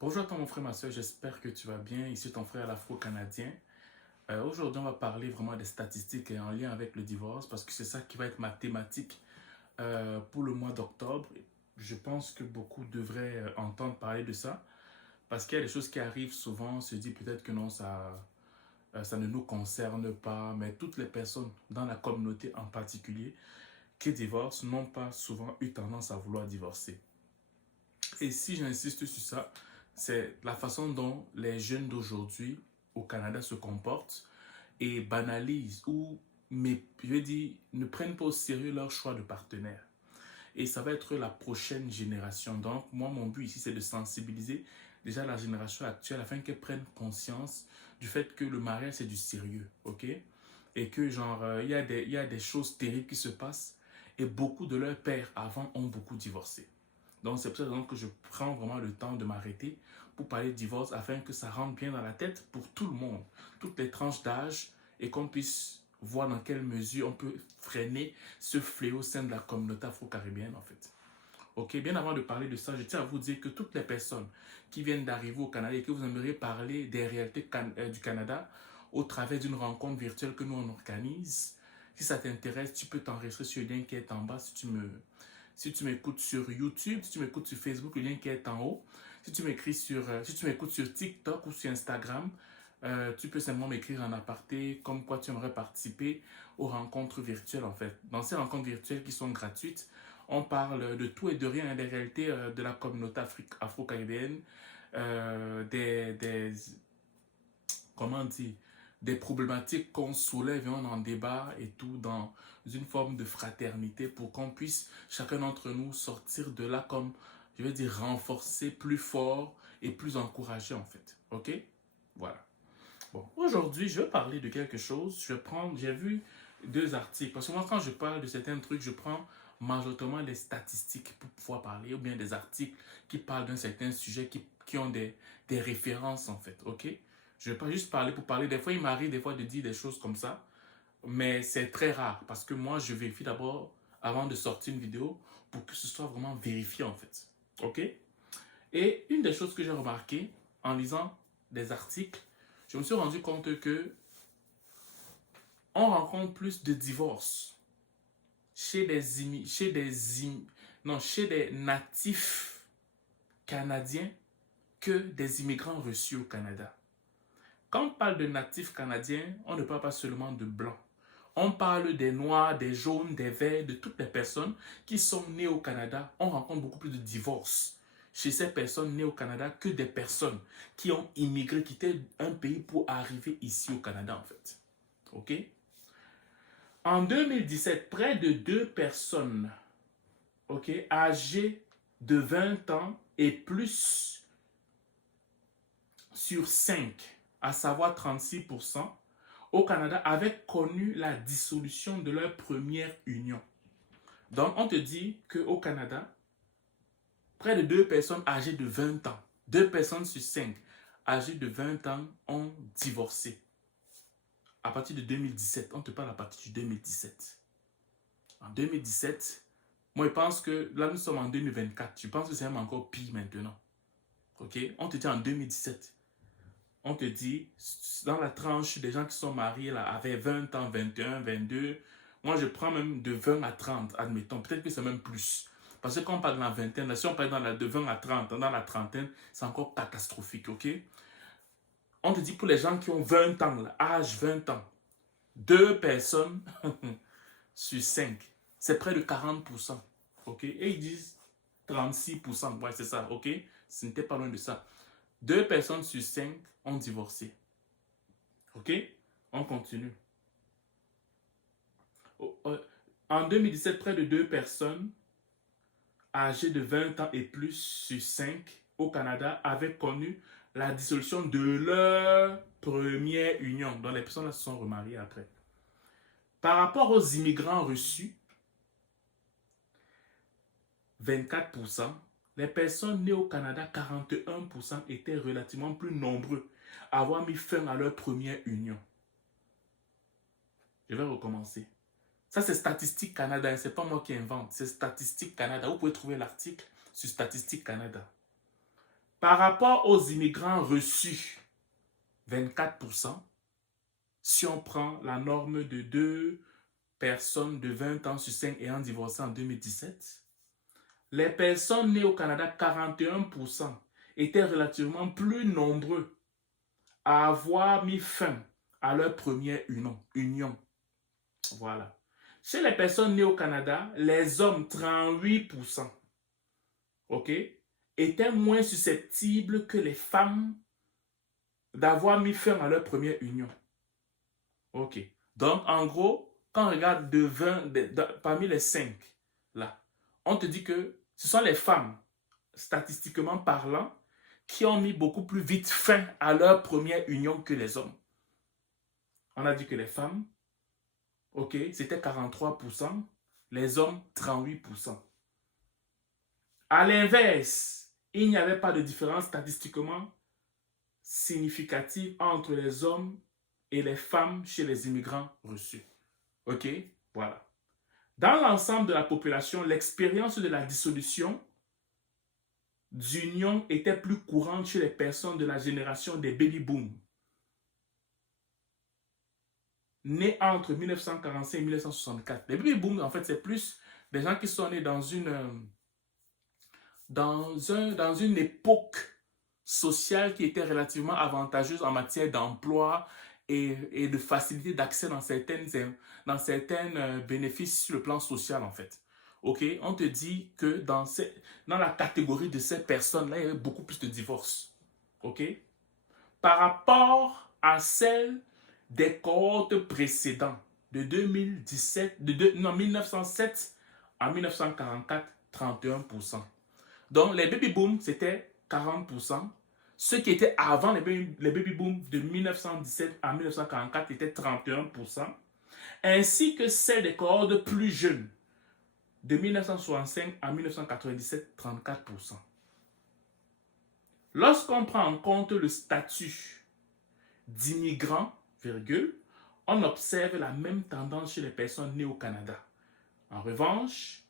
Bonjour à toi mon frère, ma soeur, j'espère que tu vas bien. Ici ton frère l'Afro-Canadien. Aujourd'hui, on va parler vraiment des statistiques en lien avec le divorce parce que c'est ça qui va être ma thématique pour le mois d'octobre. Je pense que beaucoup devraient entendre parler de ça parce qu'il y a des choses qui arrivent souvent. On se dit peut-être que non, ça ne nous concerne pas, mais toutes les personnes dans la communauté en particulier qui divorcent n'ont pas souvent eu tendance à vouloir divorcer. Et si j'insiste sur ça, c'est la façon dont les jeunes d'aujourd'hui au Canada se comportent et banalisent ou, mais, je veux dire, ne prennent pas au sérieux leur choix de partenaire. Et ça va être la prochaine génération. Donc, moi, mon but ici, c'est de sensibiliser déjà la génération actuelle afin qu'elle prenne conscience du fait que le mariage, c'est du sérieux, ok? Et que, genre, il y a des choses terribles qui se passent et beaucoup de leurs pères avant ont beaucoup divorcé. Donc, c'est pour ça que je prends vraiment le temps de m'arrêter pour parler de divorce afin que ça rentre bien dans la tête pour tout le monde, toutes les tranches d'âge et qu'on puisse voir dans quelle mesure on peut freiner ce fléau au sein de la communauté afro-caribéenne en fait. Ok, bien avant de parler de ça, je tiens à vous dire que toutes les personnes qui viennent d'arriver au Canada et que vous aimeriez parler des réalités du Canada au travers d'une rencontre virtuelle que nous on organise, si ça t'intéresse, tu peux t'enregistrer sur le lien qui est en bas si tu m'écoutes sur YouTube, si tu m'écoutes sur Facebook, le lien qui est en haut. Si tu m'écoutes sur TikTok ou sur Instagram, tu peux simplement m'écrire en aparté comme quoi tu aimerais participer aux rencontres virtuelles en fait. Dans ces rencontres virtuelles qui sont gratuites, on parle de tout et de rien, des réalités de la communauté afro-caribéenne, des, comment dire, des problématiques qu'on soulève et on en débat et tout dans une forme de fraternité pour qu'on puisse chacun d'entre nous sortir de là comme, je vais dire, renforcé, plus fort et plus encouragé en fait. Ok? Voilà. Bon, aujourd'hui, je vais parler de quelque chose. J'ai vu deux articles. Parce que moi, quand je parle de certains trucs, je prends majoritairement des statistiques pour pouvoir parler ou bien des articles qui parlent d'un certain sujet qui ont des références en fait. Ok? Je ne vais pas juste parler pour parler. Des fois, il m'arrive des fois de dire des choses comme ça. Mais c'est très rare parce que moi, je vérifie d'abord avant de sortir une vidéo pour que ce soit vraiment vérifié en fait. Ok? Et une des choses que j'ai remarqué en lisant des articles, je me suis rendu compte que on rencontre plus de divorces chez des natifs canadiens que des immigrants reçus au Canada. Quand on parle de natifs canadiens, on ne parle pas seulement de blancs. On parle des noirs, des jaunes, des verts, de toutes les personnes qui sont nées au Canada. On rencontre beaucoup plus de divorces chez ces personnes nées au Canada que des personnes qui ont immigré, quitté un pays pour arriver ici au Canada en fait. Ok? En 2017, près de 2 personnes, ok, âgées de 20 ans et plus sur 5, à savoir 36%, au Canada avaient connu la dissolution de leur première union. Donc, on te dit qu'au Canada, près de 2 personnes âgées de 20 ans, 2 personnes sur 5 âgées de 20 ans ont divorcé. À partir de 2017, on te parle à partir de 2017. En 2017, moi je pense que là nous sommes en 2024, je pense que c'est même encore pire maintenant. Ok? On te dit en 2017. On te dit, dans la tranche des gens qui sont mariés là, avaient 20 ans, 21, 22. Moi, je prends même de 20 à 30, admettons. Peut-être que c'est même plus. Parce que quand on parle de la vingtaine, là, si on parle de 20 à 30, dans la trentaine, c'est encore catastrophique, ok? On te dit pour les gens qui ont 20 ans, là, âge 20 ans, 2 personnes sur 5, c'est près de 40%, ok? Et ils disent 36%, ouais, c'est ça, ok? Ce n'était pas loin de ça. 2 personnes sur 5 ont divorcé. Ok? On continue. En 2017, près de 2 personnes âgées de 20 ans et plus sur 5 au Canada avaient connu la dissolution de leur première union. Donc les personnes là se sont remariées après. Par rapport aux immigrants reçus, 24%, les personnes nées au Canada, 41% étaient relativement plus nombreux à avoir mis fin à leur première union. Je vais recommencer. Ça, c'est Statistique Canada. Ce n'est pas moi qui invente. C'est Statistique Canada. Vous pouvez trouver l'article sur Statistique Canada. Par rapport aux immigrants reçus, 24%, si on prend la norme de 2 personnes de 20 ans sur 5 ayant divorcé en 2017, les personnes nées au Canada, 41%, étaient relativement plus nombreux à avoir mis fin à leur première union. Voilà. Chez les personnes nées au Canada, les hommes, 38%, ok, étaient moins susceptibles que les femmes d'avoir mis fin à leur première union. Ok. Donc, en gros, quand on regarde parmi les 5, là, on te dit que ce sont les femmes, statistiquement parlant, qui ont mis beaucoup plus vite fin à leur première union que les hommes. On a dit que les femmes, ok, c'était 43%, les hommes, 38%. À l'inverse, il n'y avait pas de différence statistiquement significative entre les hommes et les femmes chez les immigrants reçus. Ok, voilà. Dans l'ensemble de la population, l'expérience de la dissolution d'union était plus courante chez les personnes de la génération des baby-boom, nés entre 1945 et 1964. Les baby-boom, en fait, c'est plus des gens qui sont nés dans une époque sociale qui était relativement avantageuse en matière d'emploi et de facilité d'accès dans certains bénéfices sur le plan social, en fait. Ok, on te dit que dans la catégorie de ces personnes-là, il y avait beaucoup plus de divorces. Ok, par rapport à celle des cohortes précédentes de 1907 à 1944, 31%. Donc, les baby boom, c'était 40%. Ceux qui étaient avant les baby boom de 1917 à 1944 étaient 31%. Ainsi que celles des cohortes plus jeunes de 1965 à 1997, 34%. Lorsqu'on prend en compte le statut d'immigrant, on observe la même tendance chez les personnes nées au Canada. En revanche,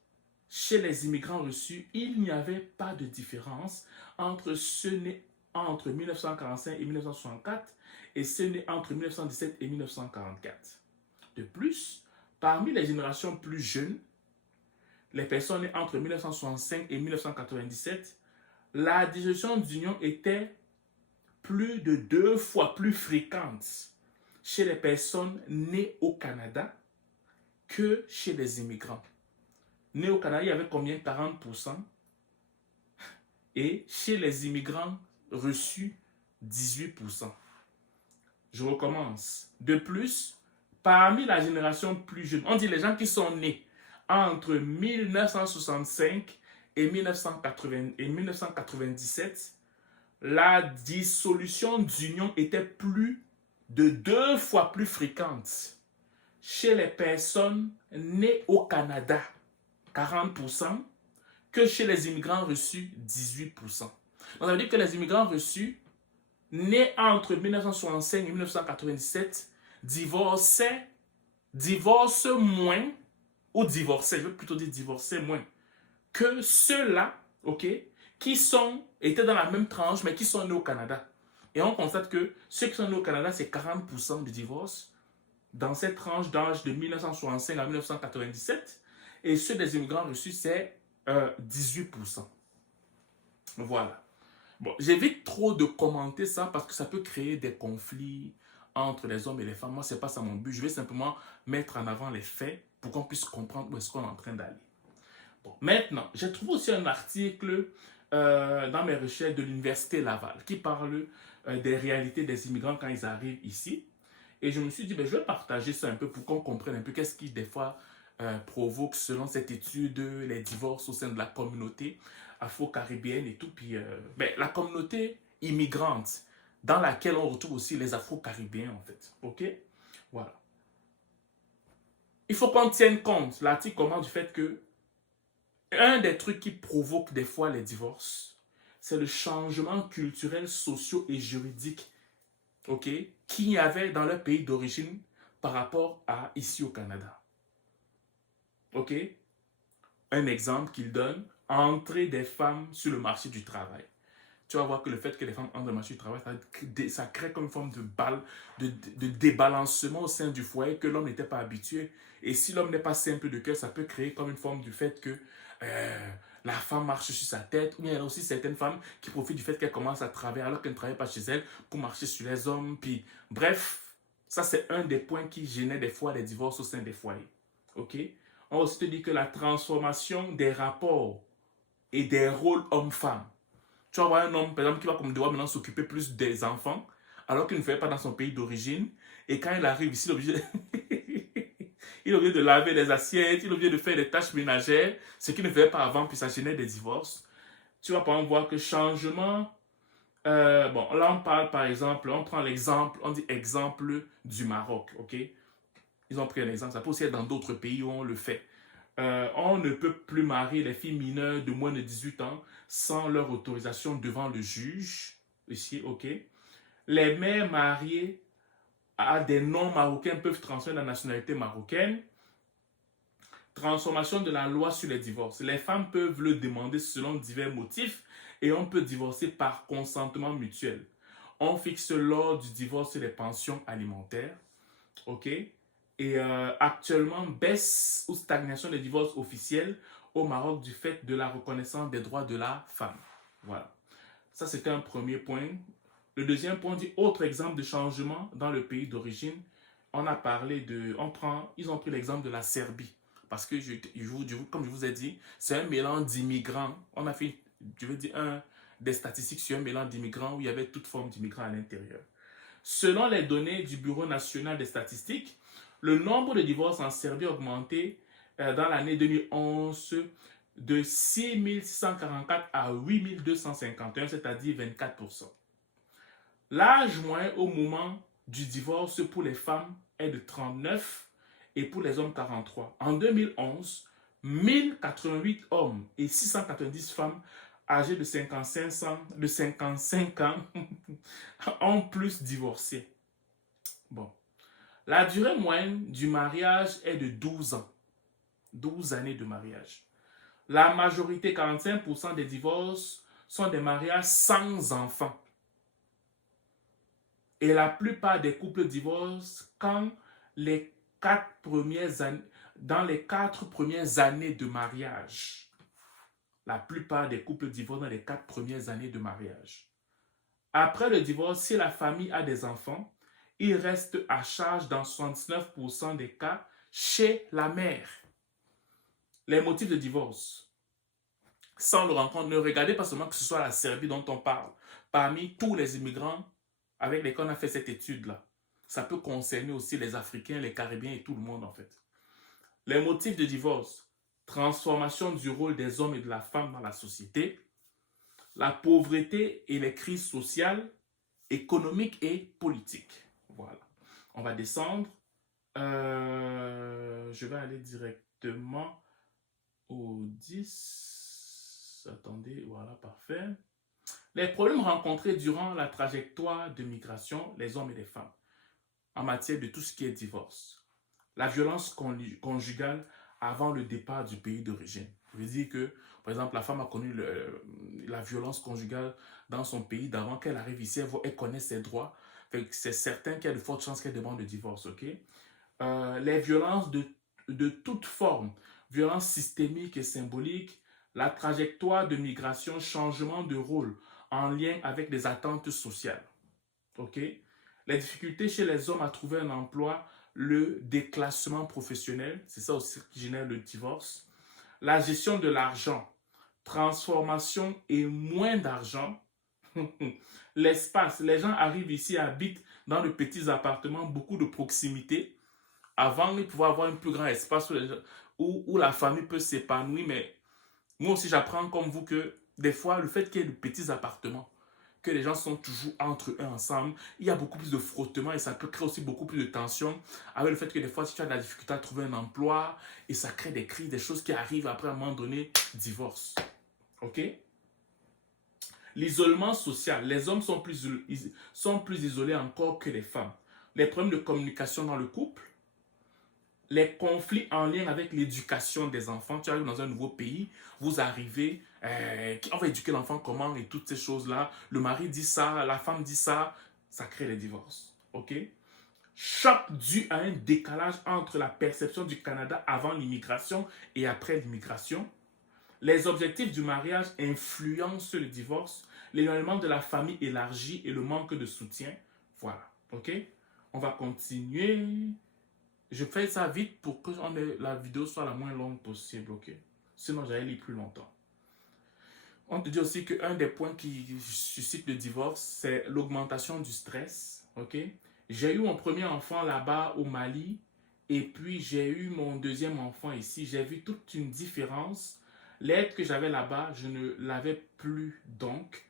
chez les immigrants reçus, il n'y avait pas de différence entre ceux nés entre 1945 et 1964 et ceux nés entre 1917 et 1944. De plus, parmi les générations plus jeunes, les personnes nées entre 1965 et 1997, la dissolution d'union était plus de 2 fois plus fréquente chez les personnes nées au Canada que chez les immigrants. Nés au Canada, il y avait combien? 40%. Et chez les immigrants reçus, 18%. Je recommence. De plus, parmi la génération plus jeune, on dit les gens qui sont nés entre 1965 et 1997, la dissolution d'union était plus de 2 fois plus fréquente chez les personnes nées au Canada, 40%, que chez les immigrants reçus, 18%. Donc, ça veut dire que les immigrants reçus, nés entre 1965 et 1997, divorcent moins, ou divorçaient, je veux plutôt dire divorçaient moins, que ceux-là, ok, étaient dans la même tranche, mais qui sont nés au Canada. Et on constate que ceux qui sont nés au Canada, c'est 40% de divorce dans cette tranche d'âge de 1965 à 1997. Et ceux des immigrants reçus, c'est 18%. Voilà. Bon, j'évite trop de commenter ça parce que ça peut créer des conflits entre les hommes et les femmes. Moi, ce n'est pas ça mon but. Je vais simplement mettre en avant les faits pour qu'on puisse comprendre où est-ce qu'on est en train d'aller. Bon, maintenant, j'ai trouvé aussi un article dans mes recherches de l'Université Laval qui parle des réalités des immigrants quand ils arrivent ici. Et je me suis dit, je vais partager ça un peu pour qu'on comprenne un peu qu'est-ce qui, des fois, provoque, selon cette étude, les divorces au sein de la communauté afro-caribéenne et tout. Puis, la communauté immigrante dans laquelle on retrouve aussi les afro-caribéens, en fait. OK? Voilà. Il faut qu'on tienne compte, l'article commence du fait que un des trucs qui provoque des fois les divorces, c'est le changement culturel, social et juridique, ok, qu'il y avait dans leur pays d'origine par rapport à ici au Canada. Ok? Un exemple qu'il donne, entrée des femmes sur le marché du travail. tu vas voir que le fait que les femmes entrent dans le marché du travail, ça crée comme une forme de balle, de débalancement au sein du foyer que l'homme n'était pas habitué. Et si l'homme n'est pas simple de cœur, ça peut créer comme une forme du fait que la femme marche sur sa tête. Ou bien il y a aussi certaines femmes qui profitent du fait qu'elles commencent à travailler alors qu'elles ne travaillent pas chez elles pour marcher sur les hommes. Puis, bref, ça c'est un des points qui gênait des fois les divorces au sein des foyers. Ok? On va aussi te dire que la transformation des rapports et des rôles hommes-femmes. Tu vas avoir un homme, par exemple, qui va comme devoir maintenant s'occuper plus des enfants, alors qu'il ne fait pas dans son pays d'origine. Et quand il arrive ici, il est obligé il est obligé de laver les assiettes, il est obligé de faire des tâches ménagères, ce qu'il ne faisait pas avant, puis ça génère des divorces. Tu vas par exemple voir que changement. Bon, là on parle par exemple, on prend l'exemple, on dit exemple du Maroc, ok? Ils ont pris un exemple, ça peut aussi être dans d'autres pays où on le fait. On ne peut plus marier les filles mineures de moins de 18 ans sans leur autorisation devant le juge. Ici, ok. Les mères mariées à des non-marocains peuvent transmettre la nationalité marocaine. Transformation de la loi sur les divorces. Les femmes peuvent le demander selon divers motifs et on peut divorcer par consentement mutuel. On fixe lors du divorce les pensions alimentaires. Ok. Et actuellement, baisse ou stagnation des divorces officiels au Maroc du fait de la reconnaissance des droits de la femme. Voilà. Ça, c'était un premier point. Le deuxième point dit autre exemple de changement dans le pays d'origine. On a parlé de... ils ont pris l'exemple de la Serbie. Parce que, comme je vous ai dit, c'est un mélange d'immigrants. On a fait, je veux dire, des statistiques sur un mélange d'immigrants où il y avait toute forme d'immigrants à l'intérieur. Selon les données du Bureau national des statistiques, le nombre de divorces en Serbie a augmenté dans l'année 2011 de 6 644 à 8 251, c'est-à-dire 24%. L'âge moyen au moment du divorce pour les femmes est de 39 et pour les hommes 43. En 2011, 1088 hommes et 690 femmes âgés de 55 ans ont plus divorcé. Bon. La durée moyenne du mariage est de 12 ans. 12 années de mariage. La majorité, 45% des divorces, sont des mariages sans enfants. Et la plupart des couples divorcent quand dans les 4 premières années de mariage. La plupart des couples divorcent dans les 4 premières années de mariage. Après le divorce, si la famille a des enfants, il reste à charge dans 79% des cas chez la mère. Les motifs de divorce. Sans le rencontre, ne regardez pas seulement que ce soit la Serbie dont on parle. Parmi tous les immigrants avec lesquels on a fait cette étude-là, ça peut concerner aussi les Africains, les Caribéens et tout le monde en fait. Les motifs de divorce. Transformation du rôle des hommes et de la femme dans la société. La pauvreté et les crises sociales, économiques et politiques. Voilà. On va descendre. Je vais aller directement au 10. Attendez, voilà, parfait. Les problèmes rencontrés durant la trajectoire de migration, les hommes et les femmes, en matière de tout ce qui est divorce. La violence conjugale avant le départ du pays d'origine. Je veux dire que, par exemple, la femme a connu la violence conjugale dans son pays d'avant qu'elle arrive ici, elle connaît ses droits. C'est certain qu'il y a de fortes chances qu'elle demande le divorce, ok? Les violences de toute forme, violences systémiques et symboliques, la trajectoire de migration, changement de rôle en lien avec des attentes sociales, ok? Les difficultés chez les hommes à trouver un emploi, le déclassement professionnel, c'est ça aussi qui génère le divorce. La gestion de l'argent, transformation et moins d'argent. L'espace, les gens arrivent ici, habitent dans de petits appartements, beaucoup de proximité. Avant, ils pouvaient avoir un plus grand espace où la famille peut s'épanouir. Mais moi aussi, j'apprends comme vous que des fois, le fait qu'il y ait de petits appartements, que les gens sont toujours entre eux ensemble, il y a beaucoup plus de frottement et ça peut créer aussi beaucoup plus de tension avec le fait que des fois, si tu as de la difficulté à trouver un emploi et ça crée des crises, des choses qui arrivent après à un moment donné, divorce. Ok? L'isolement social. Les hommes sont plus isolés encore que les femmes. Les problèmes de communication dans le couple. les conflits en lien avec l'éducation des enfants. Tu arrives dans un nouveau pays, vous arrivez, on va éduquer l'enfant comment et toutes ces choses-là. Le mari dit ça, la femme dit ça, ça crée les divorces. OK? Choc dû à un décalage entre la perception du Canada avant l'immigration et après l'immigration. Les objectifs du mariage influencent le divorce, l'éloignement de la famille élargie et le manque de soutien. Voilà, ok? On va continuer. Je fais ça vite pour que la vidéo soit la moins longue possible, ok? Sinon, j'allais lire plus longtemps. On te dit aussi qu'un des points qui suscite le divorce, c'est l'augmentation du stress, ok? J'ai eu mon premier enfant là-bas au Mali, et puis j'ai eu mon deuxième enfant ici. J'ai vu toute une différence. L'aide que j'avais là-bas, je ne l'avais plus. Donc,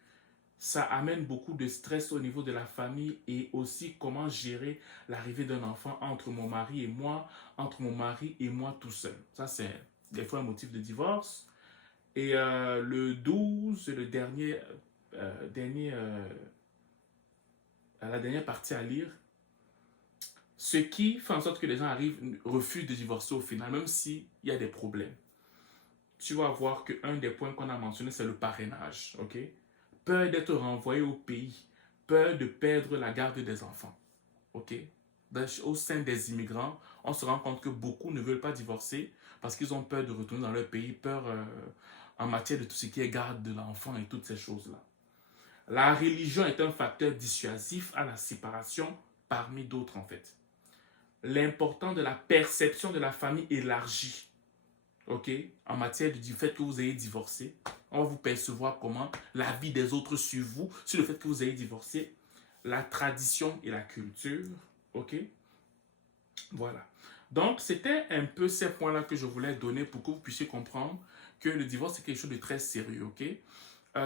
ça amène beaucoup de stress au niveau de la famille et aussi comment gérer l'arrivée d'un enfant entre mon mari et moi, entre mon mari et moi tout seul. Ça, c'est des fois un motif de divorce. Et le 12, le la dernière partie à lire, ce qui fait en sorte que les gens refusent de divorcer au final, même s'il y a des problèmes. Tu vas voir qu'un des points qu'on a mentionné, c'est le parrainage. Ok? Peur d'être renvoyé au pays, peur de perdre la garde des enfants. Ok? Au sein des immigrants, on se rend compte que beaucoup ne veulent pas divorcer parce qu'ils ont peur de retourner dans leur pays, peur en matière de tout ce qui est garde de l'enfant et toutes ces choses-là. La religion est un facteur dissuasif à la séparation parmi d'autres en fait. L'important de la perception de la famille élargie, ok, en matière du fait que vous ayez divorcé, on va vous percevoir comment la vie des autres sur vous, sur le fait que vous ayez divorcé, la tradition et la culture, ok, voilà. Donc, c'était un peu ces points-là que je voulais donner pour que vous puissiez comprendre que le divorce, c'est quelque chose de très sérieux, ok?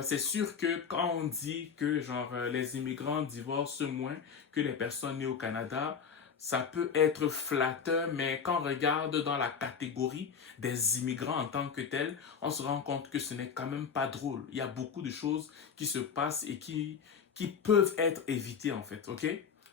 C'est sûr que quand on dit que genre, les immigrants divorcent moins que les personnes nées au Canada, ça peut être flatteur, mais quand on regarde dans la catégorie des immigrants en tant que tels, on se rend compte que ce n'est quand même pas drôle. Il y a beaucoup de choses qui se passent et qui peuvent être évitées en fait, ok?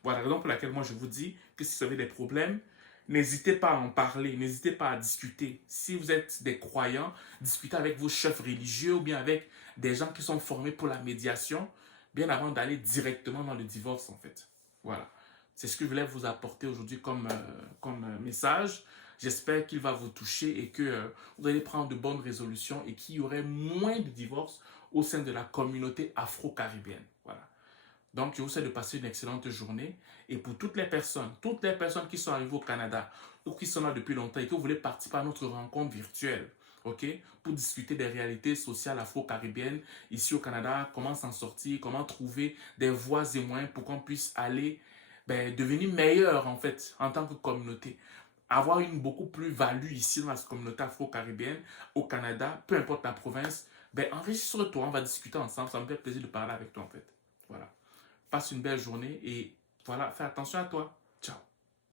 Voilà la raison pour laquelle moi je vous dis que si vous avez des problèmes, n'hésitez pas à en parler, n'hésitez pas à discuter. Si vous êtes des croyants, discutez avec vos chefs religieux ou bien avec des gens qui sont formés pour la médiation, bien avant d'aller directement dans le divorce en fait. Voilà. C'est ce que je voulais vous apporter aujourd'hui comme message. J'espère qu'il va vous toucher et que vous allez prendre de bonnes résolutions et qu'il y aurait moins de divorces au sein de la communauté afro-caribéenne. Voilà. Donc, je vous souhaite de passer une excellente journée. Et pour toutes les personnes qui sont arrivées au Canada ou qui sont là depuis longtemps et que vous voulez participer à notre rencontre virtuelle, ok, pour discuter des réalités sociales afro-caribéennes ici au Canada, comment s'en sortir, comment trouver des voies et moyens pour qu'on puisse aller devenir meilleur en fait en tant que communauté. Avoir une beaucoup plus value ici dans la communauté afro-caribéenne, au Canada, peu importe la province, enregistre-toi, on va discuter ensemble, ça me fait plaisir de parler avec toi en fait. Voilà. Passe une belle journée et voilà, fais attention à toi.